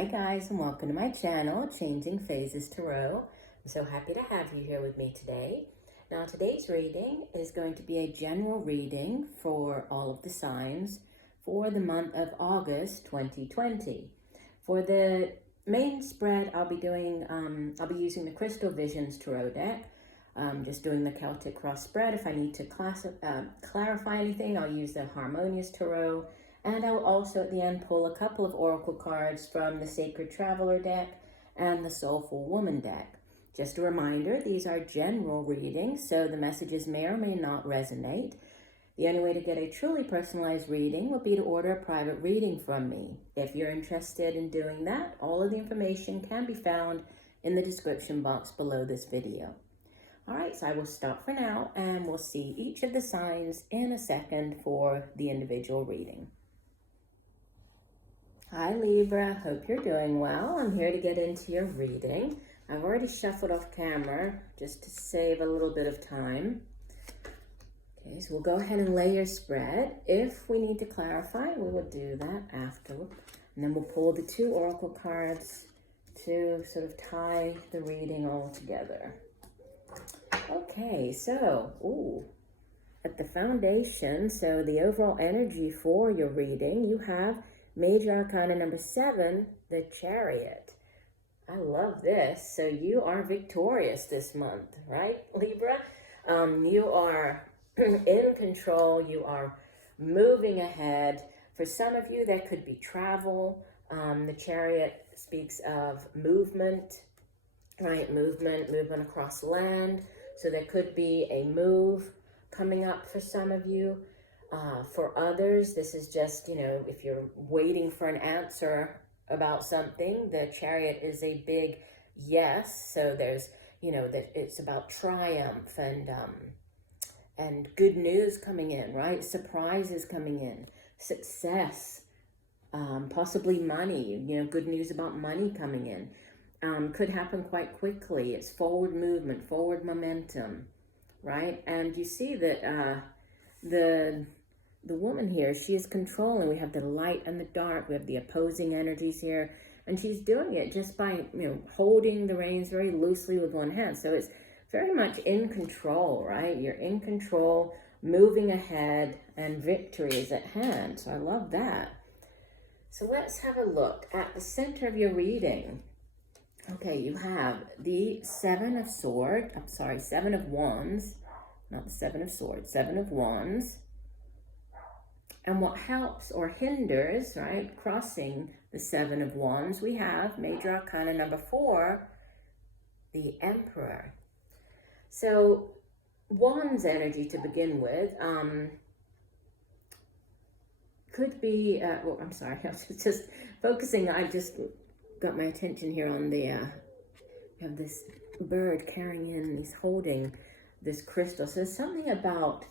Hi guys, and welcome to my channel, Changing Phases Tarot. I'm so happy to have you here with me today. Now today's reading is going to be a general reading for all of the signs for the month of August 2020. For the main spread, I'll be using the Crystal Visions Tarot deck. Just doing the Celtic Cross spread. If I need to clarify anything, I'll use the Harmonious Tarot. And I will also at the end pull a couple of oracle cards from the Sacred Traveler deck and the Soulful Woman deck. Just a reminder, these are general readings, so the messages may or may not resonate. The only way to get a truly personalized reading will be to order a private reading from me. If you're interested in doing that, all of the information can be found in the description box below this video. All right, so I will stop for now and we'll see each of the signs in a second for the individual reading. Hi Libra, hope you're doing well. I'm here to get into your reading. I've already shuffled off camera just to save a little bit of time. Okay, so we'll go ahead and lay your spread. If we need to clarify, we will do that after. And then we'll pull the two oracle cards to sort of tie the reading all together. Okay, so, at the foundation, so the overall energy for your reading, you have Major Arcana number 7, the Chariot. I love this. So you are victorious this month, right, Libra? You are in control. You are moving ahead. For some of you, that could be travel. The Chariot speaks of movement, right? Movement across land. So there could be a move coming up for some of you. For others, this is just, if you're waiting for an answer about something, the Chariot is a big yes. So there's, that it's about triumph and good news coming in, right? Surprises coming in, success, possibly money, good news about money coming in. Could happen quite quickly. It's forward movement, forward momentum, right? And you see that the woman here, she is controlling. We have the light and the dark. We have the opposing energies here. And she's doing it just by, holding the reins very loosely with one hand. So it's very much in control, right? You're in control, moving ahead, and victory is at hand. So I love that. So let's have a look at the center of your reading. Okay, you have the Seven of Wands. Not the Seven of Swords, Seven of Wands. And what helps or hinders, right, crossing the Seven of Wands, we have Major Arcana number 4, the Emperor. So Wands energy to begin with could be, I'm sorry, I was just focusing, I just got my attention here on the, we have this bird carrying in, he's holding this crystal. So there's something about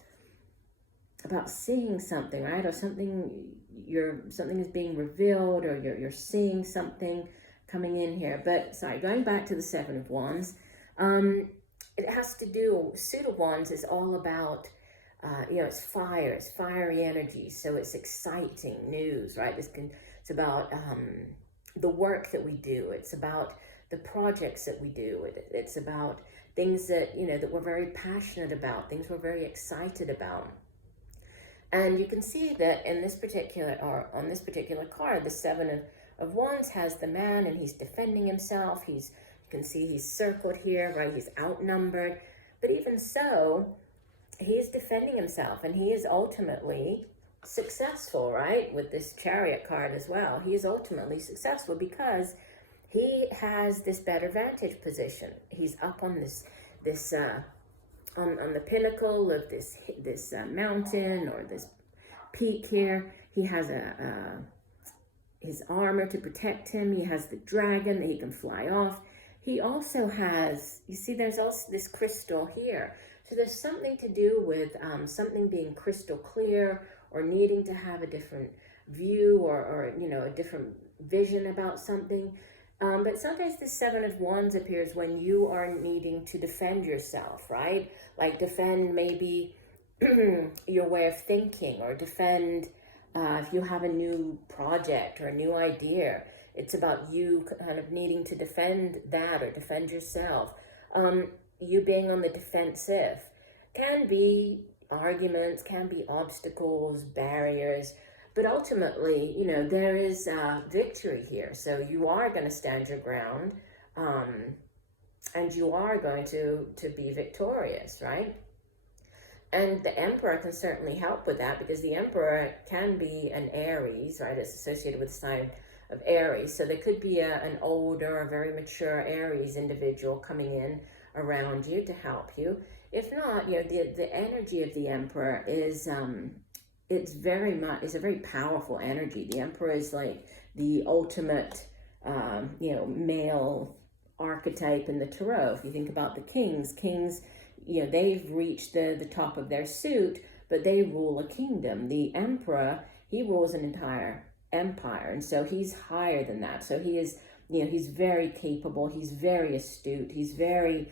seeing something, right? Or something is being revealed, or you're seeing something coming in here. But sorry, going back to the Seven of Wands, it has to do, Suit of Wands is all about, it's fire, it's fiery energy. So it's exciting news, right? It's about the work that we do. It's about the projects that we do. It's about things that, that we're very passionate about, things we're very excited about. And you can see that in this particular, or on this particular card, the Seven of Wands has the man, and he's defending himself. You can see he's circled here, right? He's outnumbered. But even so, he is defending himself, and he is ultimately successful, right? With this Chariot card as well. He is ultimately successful because he has this better vantage position. He's up on on the pinnacle of this mountain or this peak here. He has his armor to protect him. He has the dragon that he can fly off. He also has, you see, there's also this crystal here. So there's something to do with something being crystal clear, or needing to have a different view, or a different vision about something. But sometimes the Seven of Wands appears when you are needing to defend yourself, right? Like defend maybe your way of thinking, or defend if you have a new project or a new idea. it's about you kind of needing to defend that or defend yourself. You being on the defensive. Can be arguments, can be obstacles, barriers, but ultimately, you know, there is victory here. So you are going to stand your ground, and you are going to be victorious, right? And the Emperor can certainly help with that, because the Emperor can be an Aries, right? It's associated with the sign of Aries. So there could be an older, very mature Aries individual coming in around you to help you. If not, you know, the energy of the Emperor is it's a very powerful energy. The Emperor is like the ultimate you know, male archetype in the tarot. If you think about the kings, you know, they've reached the top of their suit, but they rule a kingdom. The Emperor, he rules an entire empire, and so he's higher than that. So he is, you know, he's very capable, he's very astute, he's very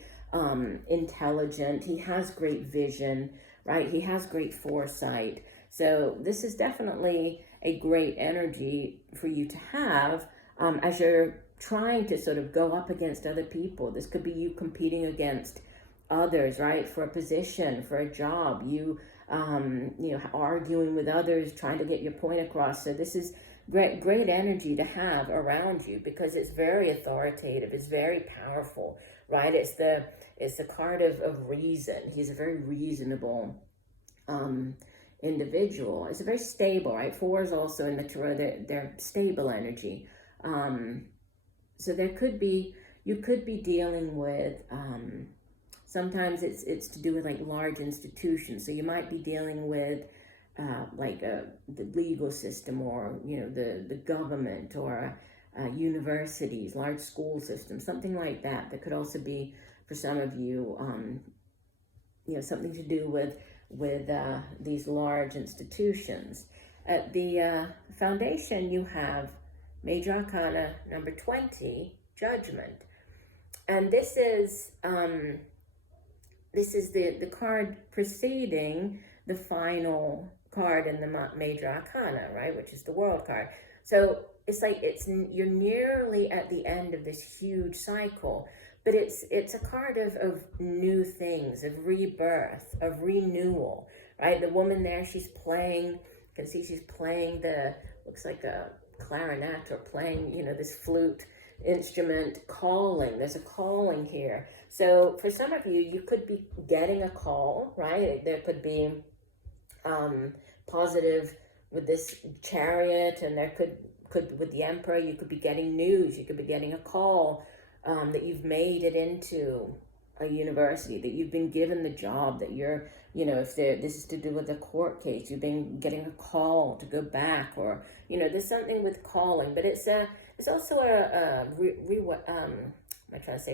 intelligent, he has great vision, right? He has great foresight. So this is definitely a great energy for you to have as you're trying to sort of go up against other people. This could be you competing against others, right? For a position, for a job, you know, arguing with others, trying to get your point across. So this is great energy to have around you, because it's very authoritative, it's very powerful, right? It's the card of reason. He's a very reasonable individual. It's a very stable, right? Fours also in the tarot, they're stable energy. So there could be, you could be dealing with sometimes it's to do with like large institutions. So you might be dealing with the legal system, or, you know, the government, or universities, large school systems, something like that. That could also be, for some of you, you know, something to do with these large institutions. At the foundation, you have Major Arcana number 20, Judgment. And this is the card preceding the final card in the Major Arcana, right, which is the World card. So it's like you're nearly at the end of this huge cycle, but it's a card of new things, of rebirth, of renewal, right? The woman there, she's playing, you can see she's playing looks like a clarinet, or playing, you know, this flute instrument, calling. There's a calling here. So for some of you, you could be getting a call, right? There could be positive with this Chariot, and there could with the Emperor, you could be getting news, you could be getting a call that you've made it into a university, that you've been given the job, that you're, you know, if this is to do with a court case, you've been getting a call to go back, or, you know, there's something with calling. But it's also a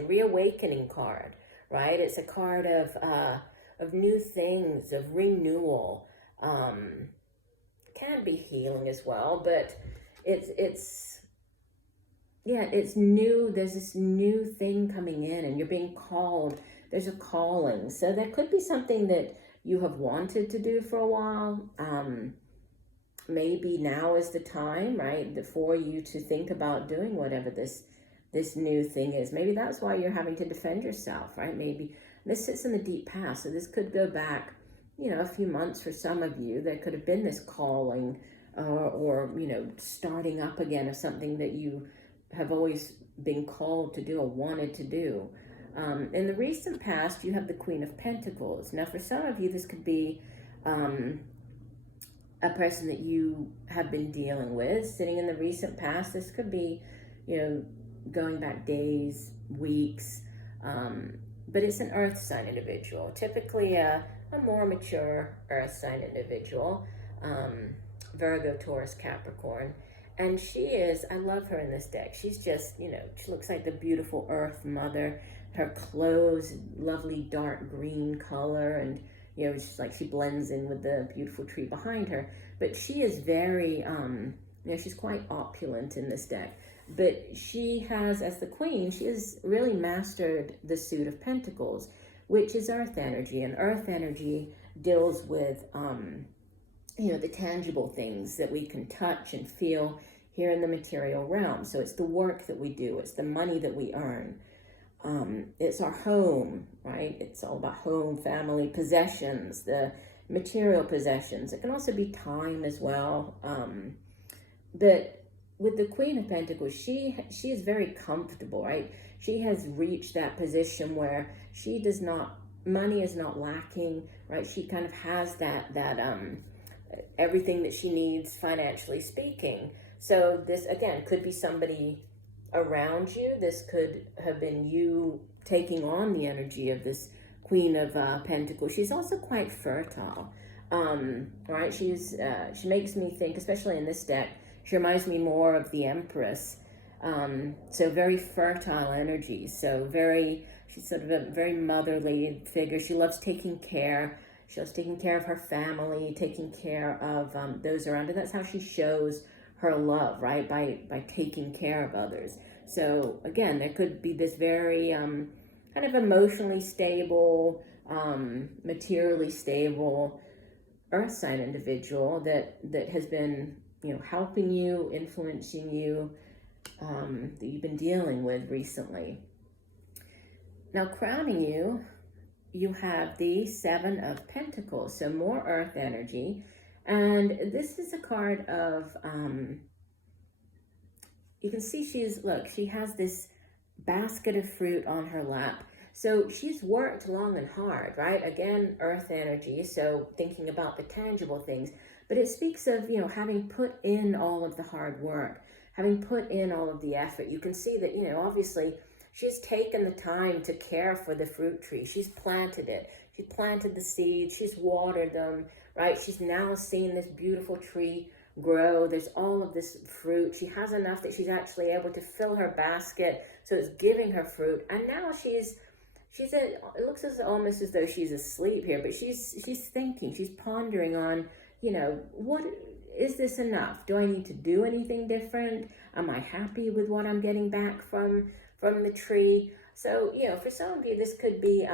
reawakening card, right? It's a card of new things, of renewal. Can be healing as well, but it's new. There's this new thing coming in, and you're being called. There's a calling. So there could be something that you have wanted to do for a while. Maybe now is the time, right, for you to think about doing whatever this new thing is. Maybe that's why you're having to defend yourself, right? Maybe this sits in the deep past, so this could go back, you know, a few months for some of you. There could have been this calling, or you know, starting up again of something that you have always been called to do or wanted to do. In the recent past, you have the Queen of Pentacles. Now, for some of you, this could be a person that you have been dealing with, sitting in the recent past. This could be, you know, going back days, weeks, but it's an earth sign individual, typically a more mature earth sign individual, Virgo, Taurus, Capricorn. And she is, I love her in this deck. She's just, you know, she looks like the beautiful earth mother. Her clothes, lovely dark green color, and, you know, it's like she blends in with the beautiful tree behind her. But she is very, you know, she's quite opulent in this deck. But she has, as the queen, she has really mastered the suit of Pentacles, which is earth energy. And earth energy deals with, you know, the tangible things that we can touch and feel here in the material realm. So it's the work that we do, it's the money that we earn. It's our home, right? It's all about home, family, possessions, the material possessions. It can also be time as well. But with the Queen of Pentacles, she is very comfortable, right? She has reached that position where money is not lacking, right? She kind of has that everything that she needs financially speaking. So this, again, could be somebody around you. This could have been you taking on the energy of this Queen of Pentacles. She's also quite fertile, right? She makes me think, especially in this deck, she reminds me more of the Empress. So very fertile energy. So she's sort of a very motherly figure. She loves taking care. She loves taking care of her family, taking care of those around her. That's how she shows her love, right? By taking care of others. So again, there could be this very kind of emotionally stable, materially stable earth sign individual that has been, helping you, influencing you, that you've been dealing with recently. Now, crowning you, you have the Seven of Pentacles, so more earth energy. And this is a card of, you can see she has this basket of fruit on her lap. So she's worked long and hard, right? Again, earth energy, so thinking about the tangible things. But it speaks of, having put in all of the hard work, having put in all of the effort. You can see that, obviously, she's taken the time to care for the fruit tree. She's planted it. She planted the seeds. She's watered them, right? She's now seen this beautiful tree grow. There's all of this fruit. She has enough that she's actually able to fill her basket, so it's giving her fruit. And now it looks almost as though she's asleep here, but she's thinking, she's pondering on, what is this enough? Do I need to do anything different? Am I happy with what I'm getting back from the tree? So, for some of you, this could be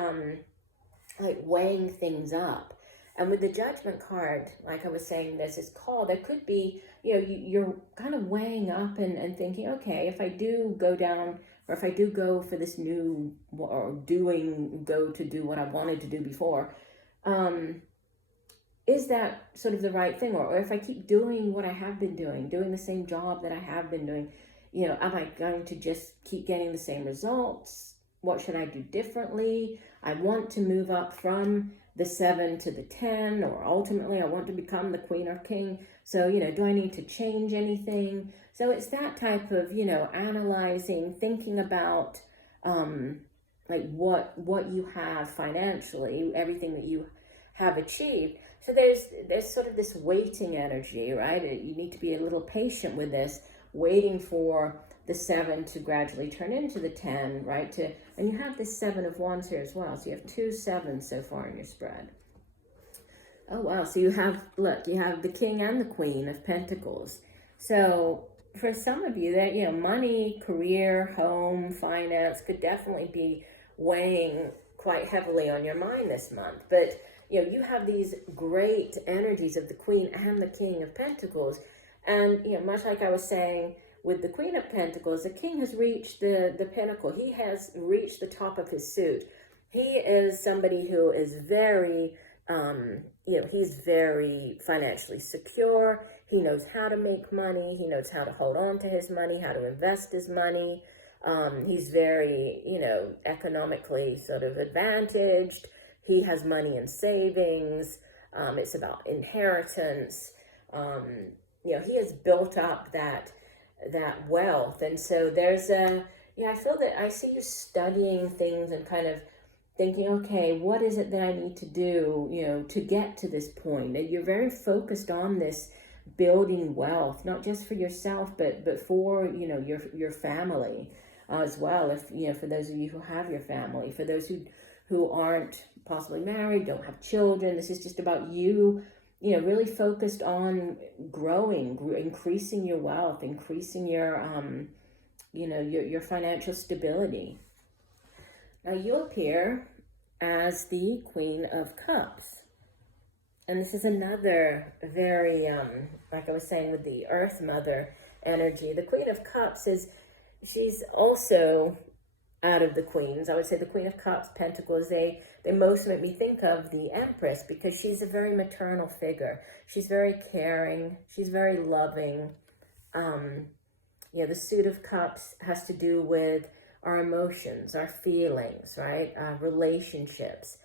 like weighing things up. And with the Judgment card, like I was saying, there's this call. There could be, you're kind of weighing up and thinking, okay, if I do go down, or if I do go for this new, or go to do what I wanted to do before, is that sort of the right thing? Or if I keep doing what I have been doing the same job that I have been doing, am I going to just keep getting the same results? What should I do differently? I want to move up from the 7 to the 10, or ultimately I want to become the Queen or King. So, do I need to change anything? So it's that type of, analyzing, thinking about like what you have financially, everything that you have achieved. So there's sort of this waiting energy, right? You need to be a little patient with this, waiting for the 7 to gradually turn into the 10, right? And you have this 7 of Wands here as well. So you have 2 7s so far in your spread. Oh, wow. So you have the King and the Queen of Pentacles. So for some of you, that, money, career, home, finance could definitely be weighing quite heavily on your mind this month. But, you have these great energies of the Queen and the King of Pentacles. And, much like I was saying, with the Queen of Pentacles, the King has reached the pinnacle. He has reached the top of his suit. He is somebody who is very, he's very financially secure. He knows how to make money. He knows how to hold on to his money, how to invest his money. He's very, economically sort of advantaged. He has money in savings. It's about inheritance. He has built up that wealth. And so there's I feel that I see you studying things and kind of thinking, okay, what is it that I need to do, to get to this point? And you're very focused on this building wealth, not just for yourself, but for, your family as well. If, for those of you who have your family, for those who aren't possibly married, don't have children, this is just about you, really focused on growing, increasing your wealth, increasing your, your financial stability. Now you appear as the Queen of Cups. And this is another very, like I was saying with the Earth Mother, energy. The Queen of Cups she's also out of the Queens. I would say the Queen of Cups, Pentacles, they most make me think of the Empress, because she's a very maternal figure. She's very caring. She's very loving. The Suit of Cups has to do with our emotions, our feelings, right? Relationships.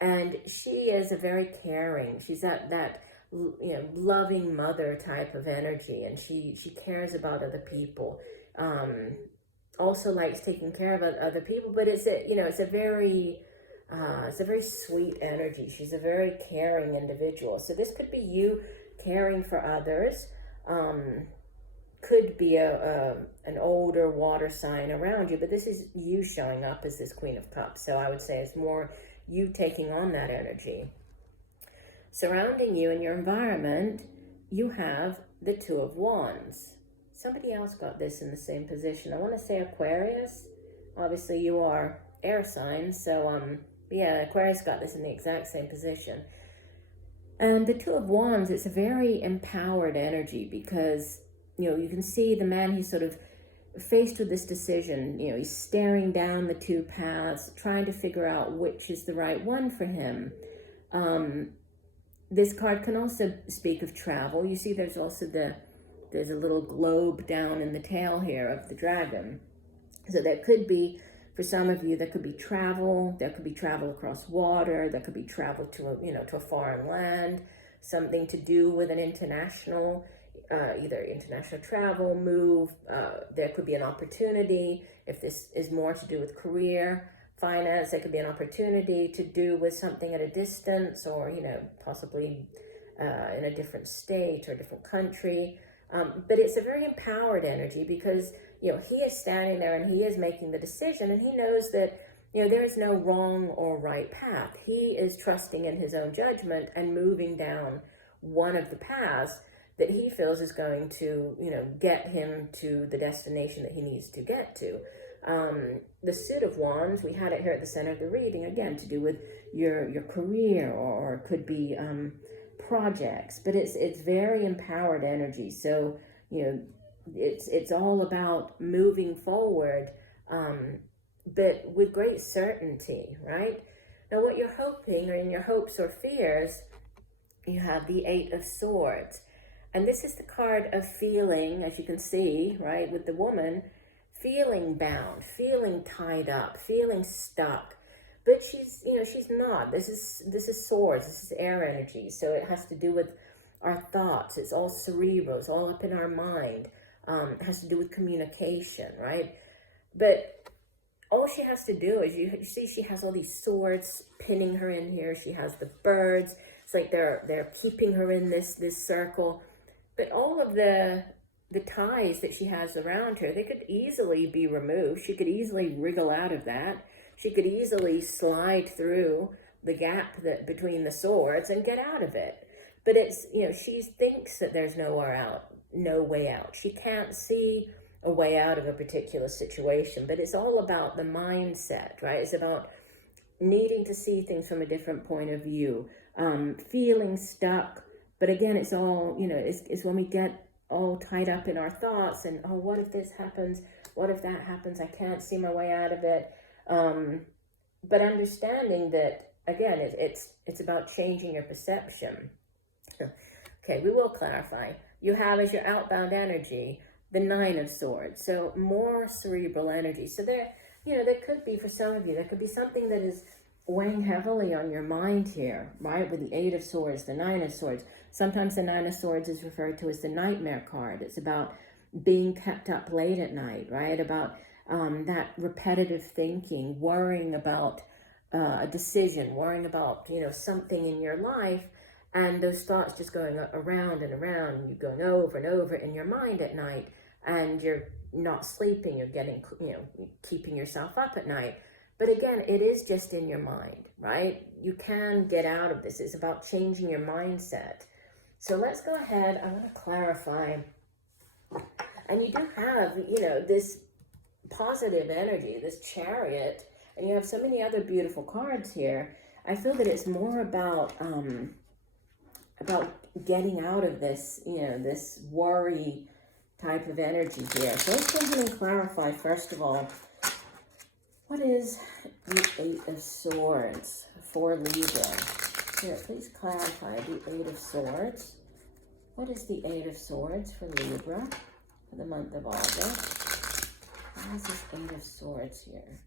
And she is a very caring. She's that loving mother type of energy, and she cares about other people. Also likes taking care of other people, but it's a very sweet energy. She's a very caring individual. So this could be you caring for others. Could be an older water sign around you, but this is you showing up as this Queen of Cups. So I would say it's more you taking on that energy. Surrounding you in your environment, you have the Two of Wands. Somebody else got this in the same position. I want to say Aquarius. Obviously, you are air signs, so yeah, Aquarius got this in the exact same position. And the Two of Wands, it's a very empowered energy, because you can see the man, he's sort of faced with this decision. He's staring down the two paths, trying to figure out which is the right one for him. This card can also speak of travel. You see there's also there's a little globe down in the tail here of the dragon. So that could be, for some of you, there could be travel. There could be travel across water. There could be travel to a foreign land. Something to do with an international, either international travel, move. There could be an opportunity. If this is more to do with career, finance, there could be an opportunity to do with something at a distance, or, possibly in a different state or a different country. But it's a very empowered energy, because, he is standing there and he is making the decision, and he knows that, there is no wrong or right path. He is trusting in his own judgment and moving down one of the paths that he feels is going to, get him to the destination that he needs to get to. The Suit of Wands, we had it here at the center of the reading, again, to do with your career, or it could be projects, but it's very empowered energy. So it's all about moving forward, but with great certainty, right? Now, what you're hoping, or in your hopes or fears, you have the Eight of Swords, and this is the card of feeling, as you can see, right, with the woman, feeling bound, feeling tied up, feeling stuck. But she's not. This is swords. This is air energy. So it has to do with our thoughts. It's all cerebral. It's all up in our mind. It has to do with communication, right? But all she has to do is, you see she has all these swords pinning her in here. She has the birds. It's like they're keeping her in this circle. But all of the ties that she has around her, they could easily be removed. She could easily wriggle out of that. She could easily slide through the gap between the swords and get out of it. But it's, she thinks that there's no way out. She can't see a way out of a particular situation, but it's all about the mindset, right? It's about needing to see things from a different point of view, feeling stuck. But again, it's all, it's when we get all tied up in our thoughts and, oh, what if this happens? What if that happens? I can't see my way out of it. But understanding that, again, it's about changing your perception. Okay, we will clarify. You have, as your outbound energy, the Nine of Swords, so more cerebral energy. So there could be, for some of you, there could be something that is weighing heavily on your mind here, right? With the Eight of Swords, the Nine of Swords. Sometimes the Nine of Swords is referred to as the nightmare card. It's about being kept up late at night, right? About that repetitive thinking, worrying about a decision, worrying about, something in your life, and those thoughts just going around and around, and you're going over and over in your mind at night, and you're not sleeping, you're getting, keeping yourself up at night. But again, it is just in your mind, right? You can get out of this. It's about changing your mindset. So let's go ahead. I want to clarify. And you do have, this positive energy, this Chariot, and you have so many other beautiful cards here. I feel that it's more about getting out of this, this worry type of energy here. So let's go ahead and clarify, first of all, what is the Eight of Swords for Libra? Here, please clarify the Eight of Swords. What is the Eight of Swords for Libra for the month of August? What is this Eight of Swords here?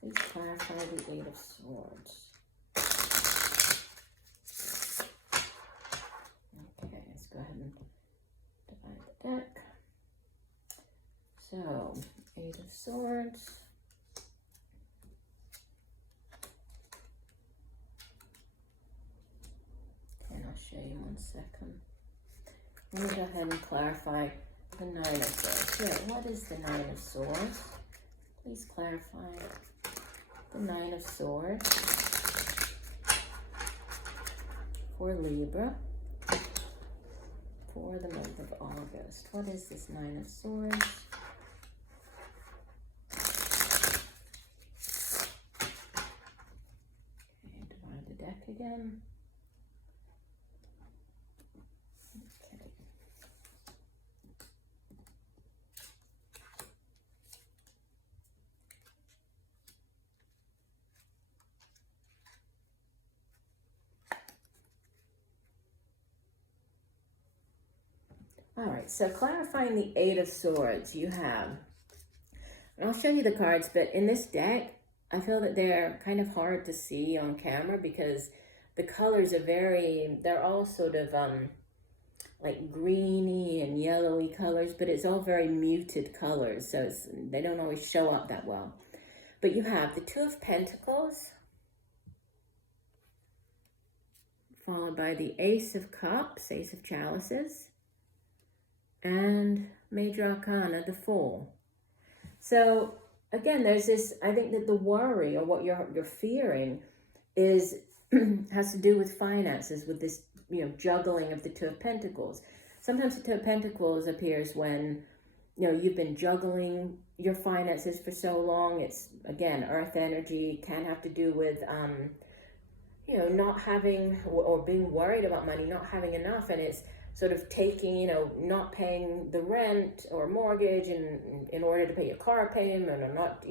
Please clarify the Eight of Swords. Okay, let's go ahead and divide the deck. So, Eight of Swords. Okay, I'll show you in 1 second. Let me go ahead and clarify the Nine of Swords. Here, what is the Nine of Swords? Please clarify the Nine of Swords for Libra for the month of August. What is this Nine of Swords? Okay, divide the deck again. Okay. All right, so clarifying the Eight of Swords, you have, and I'll show you the cards, but in this deck, I feel that they're kind of hard to see on camera because the colors are they're all sort of like greeny and yellowy colors, but it's all very muted colors, so they don't always show up that well. But you have the Two of Pentacles, followed by the Ace of Cups, Ace of Chalices, and Major Arcana, the Fool. So again, there's this, I think that the worry or what you're fearing is has to do with finances, with this, juggling of the Two of Pentacles. Sometimes the Two of Pentacles appears when, you've been juggling your finances for so long. It's, again, earth energy, can have to do with, not having or being worried about money, not having enough, and it's sort of taking, not paying the rent or mortgage in order to pay your car payment, or not,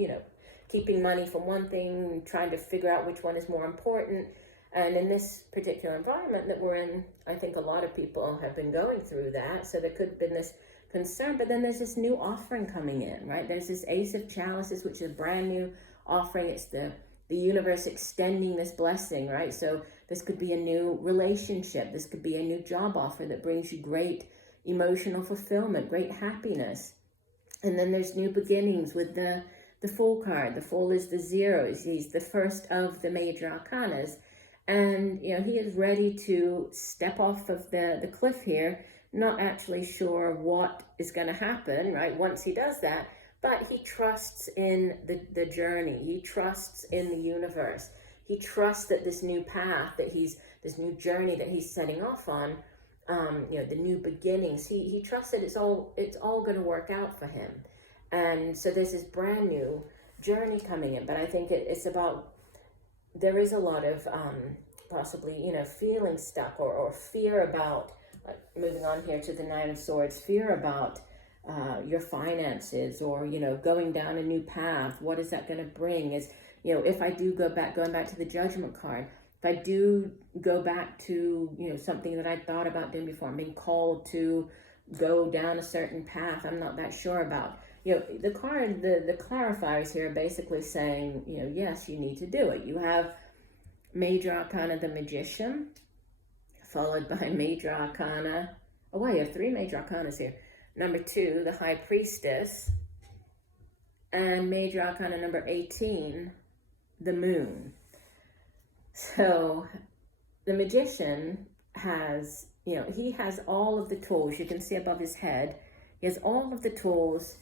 keeping money from one thing, trying to figure out which one is more important. And in this particular environment that we're in, I think a lot of people have been going through that. So there could have been this concern, but then there's this new offering coming in, right? There's this Ace of Chalices, which is a brand new offering. It's the universe extending this blessing, right? So this could be a new relationship. This could be a new job offer that brings you great emotional fulfillment, great happiness. And then there's new beginnings with the Fool card. The Fool is the zeros. He's the first of the major arcanas. And, he is ready to step off of the cliff here, not actually sure what is going to happen, right, once he does that. But he trusts in the journey. He trusts in the universe. He trusts that this new path this new journey that he's setting off on, the new beginnings, he trusts that it's all going to work out for him. And so there's this brand new journey coming in. But I think it's about, there is a lot of possibly, feeling stuck or fear about, moving on here to the Nine of Swords, fear about your finances, or going down a new path. What is that going to bring? Is if I do going back to the Judgment card, if I do go back to something that I thought about doing before, I'm being called to go down a certain path I'm not that sure about. The card, the clarifiers here are basically saying, yes, you need to do it. You have Major Arcana, the Magician, followed by Major Arcana. Oh, wow, you have 3 Major Arcanas here. Number 2, the High Priestess, and Major Arcana number 18, the Moon. So the Magician has, he has all of the tools. You can see above his head, he has all of the tools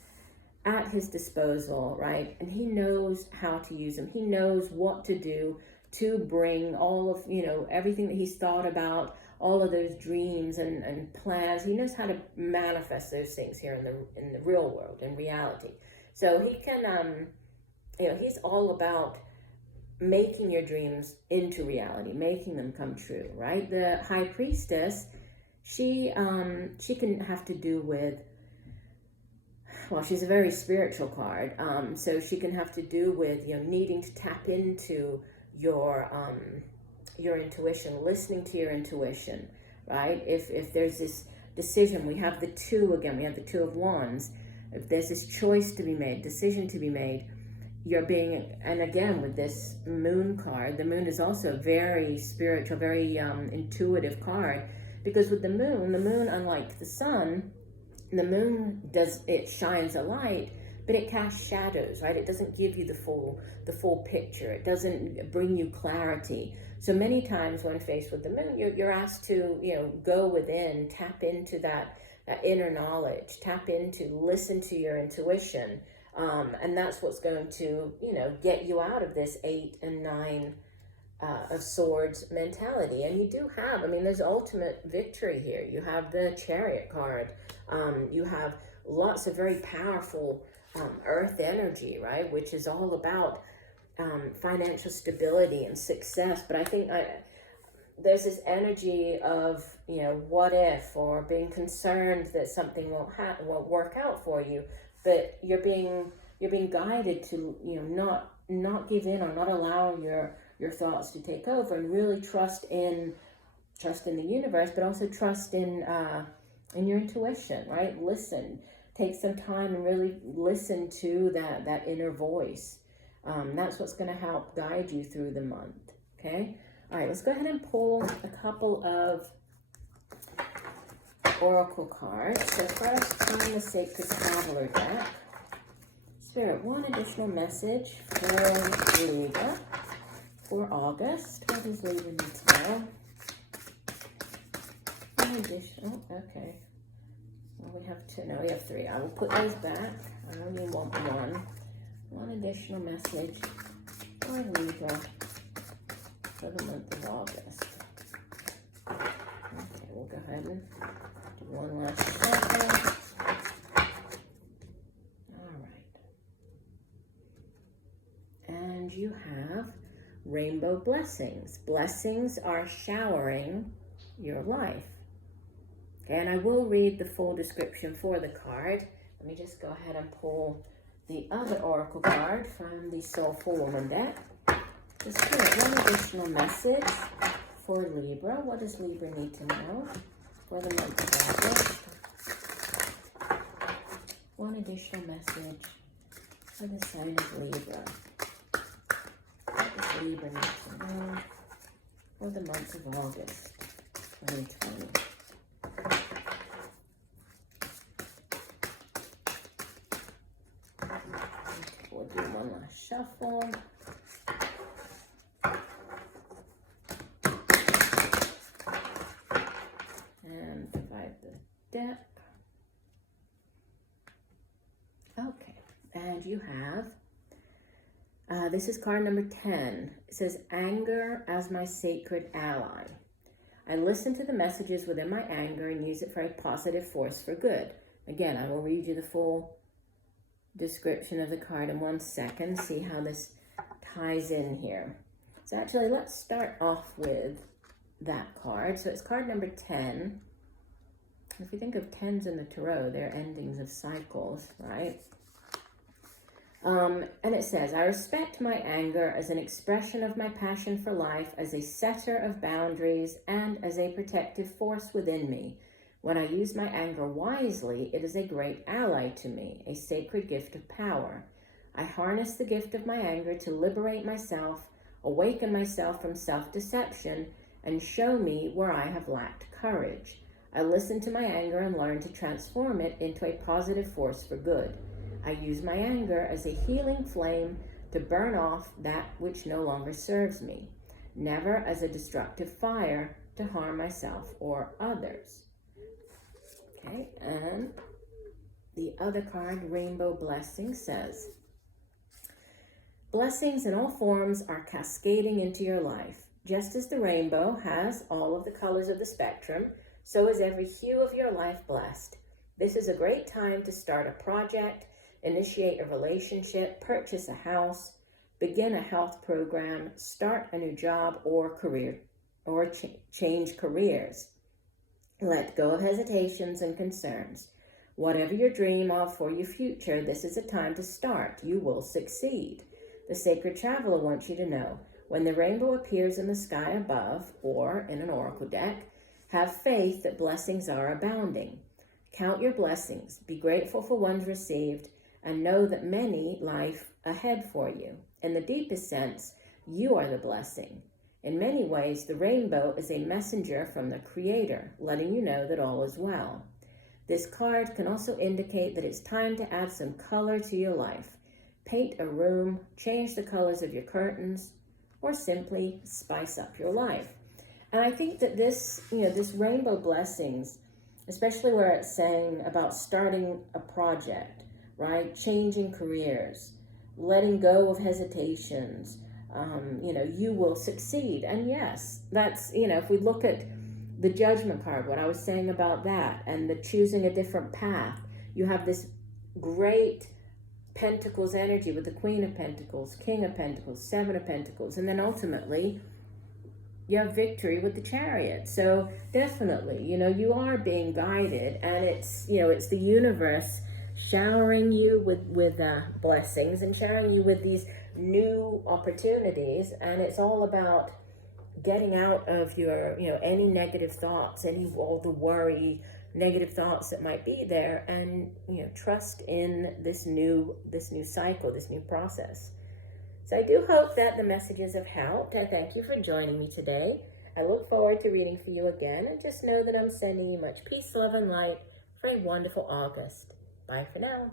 at his disposal, right? And he knows how to use them. He knows what to do to bring all of, everything that he's thought about, all of those dreams and plans. He knows how to manifest those things here in the real world, in reality. So he can, he's all about making your dreams into reality, making them come true, right? The High Priestess, she can have to do with well, she's a very spiritual card. So she can have to do with, needing to tap into your intuition, listening to your intuition, right? If there's this decision, we have the two again, we have the Two of Wands. If there's this choice to be made, decision to be made, and again, with this Moon card, the Moon is also a very spiritual, very intuitive card, because with the Moon, unlike the Sun, the Moon shines a light, but it casts shadows, right? It doesn't give you the full picture. It doesn't bring you clarity. So many times when faced with the Moon, you're asked to, go within, tap into that inner knowledge, listen to your intuition. And that's what's going to, get you out of this 8 and 9 of Swords mentality. And you do have, there's ultimate victory here. You have the Chariot card. You have lots of very powerful earth energy, right? Which is all about financial stability and success. But I think there's this energy of, what if, or being concerned that something won't work out for you. But you're being guided to, not give in, or not allow your thoughts to take over, and really trust in the universe, but also trust in your intuition, right? Listen, take some time and really listen to that inner voice. That's what's going to help guide you through the month. Okay. All right. Let's go ahead and pull a couple of oracle cards. So first, from the Sacred Traveler deck. Spirit, one additional message for Libra for August. What does Libra need to know? One additional, okay. Well, we have two, no, we have three. I will put those back. I only want one. One additional message for Libra for the month of August. Okay, we'll go ahead and do one last shuffle. All right. And you have rainbow blessings. Blessings are showering your life. Okay, and I will read the full description for the card. Let me just go ahead and pull the other oracle card from the Soulful Woman deck. Just one additional message for Libra. What does Libra need to know for the month of August? One additional message for the sign of Libra. What does Libra need to know for the month of August 2020? We'll do one last shuffle. And divide the deck. Okay, and you have, this is card number 10. It says, anger as my sacred ally. I listen to the messages within my anger and use it for a positive force for good. Again, I will read you the full description of the card in 1 second. See how this ties in here. So actually, let's start off with that card. So it's card number 10. If you think of 10s in the tarot, they're endings of cycles, right? And it says, I respect my anger as an expression of my passion for life, as a setter of boundaries, and as a protective force within me. When I use my anger wisely, it is a great ally to me, a sacred gift of power. I harness the gift of my anger to liberate myself, awaken myself from self-deception, and show me where I have lacked courage. I listen to my anger and learn to transform it into a positive force for good. I use my anger as a healing flame to burn off that which no longer serves me, never as a destructive fire to harm myself or others. Okay, and the other card, Rainbow Blessing, says, blessings in all forms are cascading into your life. Just as the rainbow has all of the colors of the spectrum, so is every hue of your life blessed. This is a great time to start a project, initiate a relationship, purchase a house, begin a health program, start a new job or career, or change careers. Let go of hesitations and concerns. Whatever you dream of for your future, this is a time to start. You will succeed. The Sacred Traveler wants you to know, when the rainbow appears in the sky above or in an oracle deck, have faith that blessings are abounding. Count your blessings, be grateful for ones received, and know that many lie ahead for you. In the deepest sense, you are the blessing. In many ways, the rainbow is a messenger from the Creator, letting you know that all is well. This card can also indicate that it's time to add some color to your life. Paint a room, change the colors of your curtains, or simply spice up your life. And I think that this rainbow blessings, especially where it's saying about starting a project, right? Changing careers, letting go of hesitations, you will succeed. And yes, that's, if we look at the Judgment card, what I was saying about that, and the choosing a different path, you have this great Pentacles energy with the Queen of Pentacles, King of Pentacles, Seven of Pentacles, and then ultimately you have victory with the Chariot. So definitely, you are being guided, and it's the universe showering you with blessings and showering you with these new opportunities. And it's all about getting out of your, any negative thoughts, all the worry, negative thoughts that might be there, and trust in this new cycle, this new process. So I do hope that the messages have helped. I thank you for joining me today. I look forward to reading for you again, and just know that I'm sending you much peace, love, and light for a wonderful August. Bye for now.